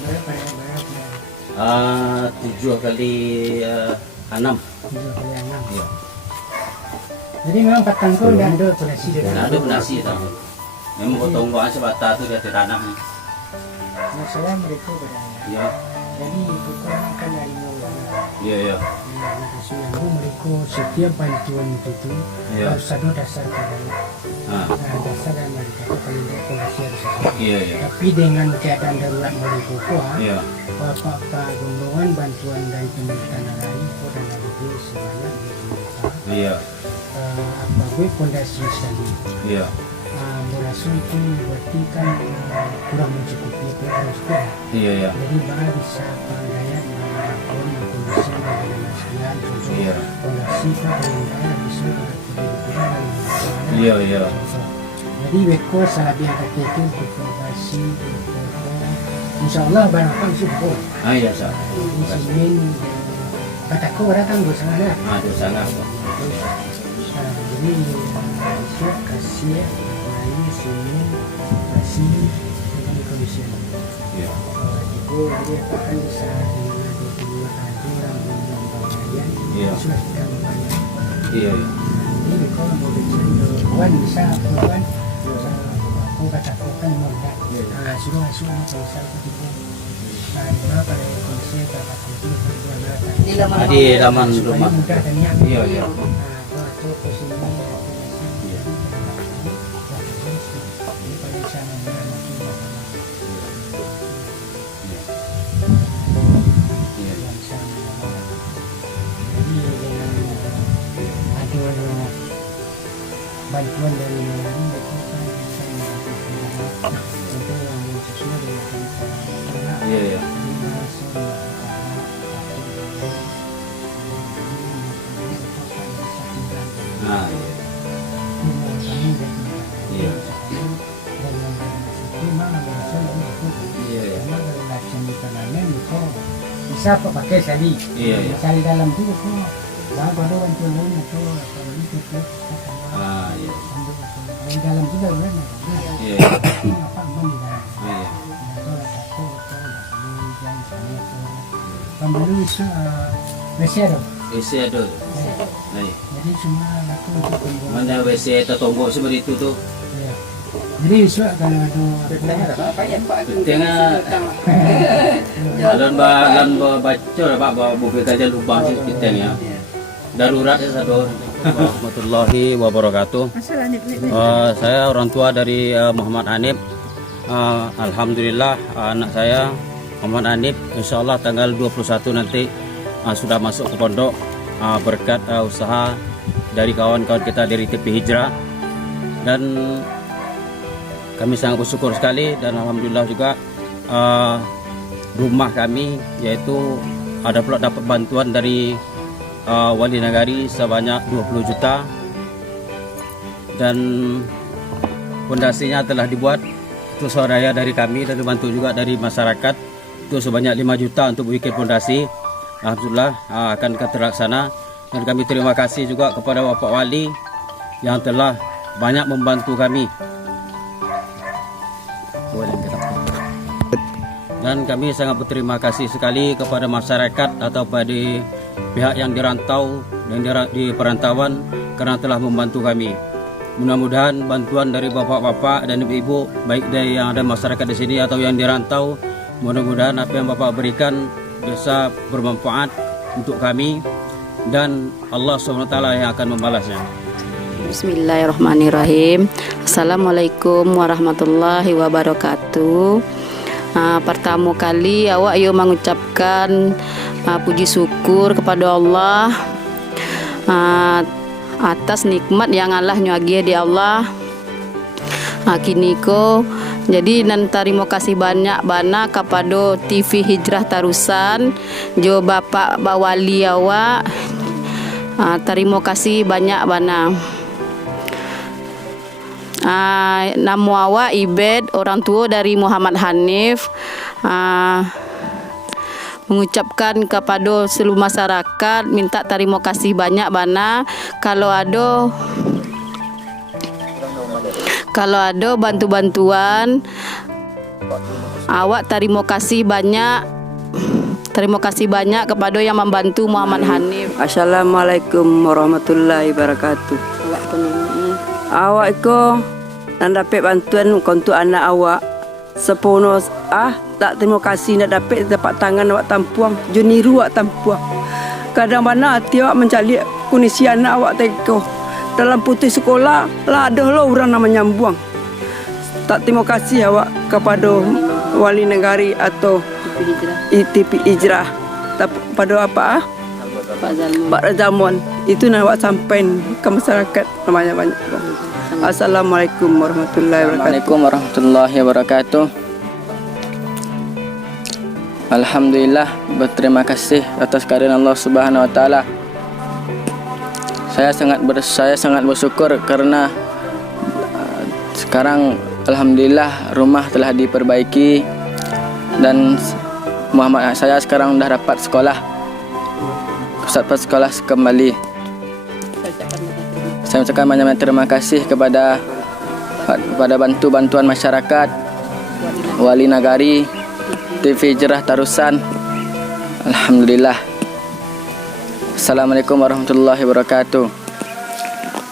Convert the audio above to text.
Berapa ya? Berapa? 7 kali 6. 7 kali 6. Iya. Jadi memang patangko dan ada pondasi dia. Nah, ada pondasi tahu. Memang potong buang sebata tu dia tanah ni. Masalah mereka berada. Ya. Jadi bukan kan dari nol. Ya, ya. Nah, mereka setiap bantuan itu tu Ya. harus ada dasar pada. Ah. Dasar yang mereka tu kalau dia pondasi harus ada. Iya, ya. Tapi dengan keadaan darurat mereka kuat, Ya. Bapak rombongan bantuan dari pemerintahan negara dan dari sebanyak Iya. apa gue pondasi sekali. Iya. Merasa itu berarti kan kurang mencukupi itu harus kurang. Iya, ya. Jadi baru bisa daya melakukan kondisi dan sekalian contoh Iya. pondasi kan pemerintah bisa kurang. Iya, iya. Jadi beko salah dia kata itu pondasi insya Allah barangkali subuh. Ah, iya, sah. Ini semen kataku datang gue sana. Itu sangat. Jadi siap kasih lain semen kasih dengan kondisi. Iya. Itu dia akan bisa dengan 22 orang pemberian. Iya. Sudah kita membayar. Iya, ya. Jadi kalau mau bicara bisa kan aku katakan mudah. Sudah masuk bisa begitu. Nah, pada kondisi kata itu Di laman rumah. mudah dan yang Iya, iya. itu posisi Iya. Iya. Bantuan dari negara itu kan bisa untuk yang sesuai dengan Iya, ya. Nah, iya. Iya, ya. Bisa kok pakai sali. Iya, iya. Sali dalam itu kok baru ada bantuan lain atau kalau itu Ah, iya. di dalam juga kan. Iya, ya. Apa aman di dalam. Iya. Pembeli itu WC ada. WC ada. Nah, iya. Jadi semua aku untuk pembuat. Mana WC tertonggok seperti itu tuh. Ya. Jadi besok kalau ada Tengah alon baca Pak buka kaja lubang sih kita ya. Darurat ya satu. Warahmatullahi wabarakatuh. Saya orang tua dari Muhammad Hanif. Alhamdulillah anak saya Muhammad Hanif insyaallah tanggal 21 nanti sudah masuk ke pondok berkat usaha dari kawan-kawan kita dari TV Hijrah, dan kami sangat bersyukur sekali, dan alhamdulillah juga rumah kami yaitu ada pula dapat bantuan dari Wali Nagari sebanyak 20 juta, dan fondasinya telah dibuat itu swadaya dari kami dan dibantu juga dari masyarakat itu sebanyak 5 juta untuk bikin fondasi. Alhamdulillah akan terlaksana, dan kami terima kasih juga kepada Bapak Wali yang telah banyak membantu kami. Dan kami sangat berterima kasih sekali kepada masyarakat atau pada pihak yang dirantau dan di perantauan karena telah membantu kami. Mudah-mudahan bantuan dari bapak-bapak dan ibu-ibu, baik dari yang ada masyarakat di sini atau yang dirantau, mudah-mudahan apa yang Bapak berikan bisa bermanfaat untuk kami dan Allah SWT yang akan membalasnya. Bismillahirrahmanirrahim. Assalamualaikum warahmatullahi wabarakatuh. Pertama kali awak yo mengucapkan puji syukur kepada Allah atas nikmat yang Allah nyuagi di Allah. Kini ko jadi nan terima kasih banyak bana kepada TV Hijrah Tarusan jo Bapak Bawali awak. Terima kasih banyak bana. Nama awak Ibed, orang tua dari Muhammad Hanif. Mengucapkan kepada seluruh masyarakat minta terima kasih banyak bana kalau ada bantu-bantuan Awak terima kasih banyak. Terima kasih banyak kepada yang membantu Muhammad Hanif. Assalamualaikum warahmatullahi wabarakatuh. Awak iko nak dapat bantuan untuk anak awak. Sepono tak terima kasih nak dapat tapak tangan awak tampuang, juniru awak tampuang. Kadang mana hati awak mencari kondisi anak awak teko. Dalam putus sekolah lah ada lah orang nama nyambuang. Tak terima kasih awak kepada wali negari atau ITP Hijrah. Pada apa? Pak Razamon. Itu nak awak sampaikan ke masyarakat namanya banyak. Assalamualaikum warahmatullahi wabarakatuh. Assalamualaikum warahmatullahi wabarakatuh. Alhamdulillah, berterima kasih atas kehadiran Allah Subhanahu wa taala. Saya sangat bersyukur karena sekarang alhamdulillah rumah telah diperbaiki dan Muhammad saya sekarang dah dapat sekolah. Dapat sekolah kembali. Saya ucapkan banyak terima kasih kepada bantuan masyarakat, wali nagari, TV Hijrah Tarusan. Alhamdulillah. Assalamualaikum warahmatullahi wabarakatuh.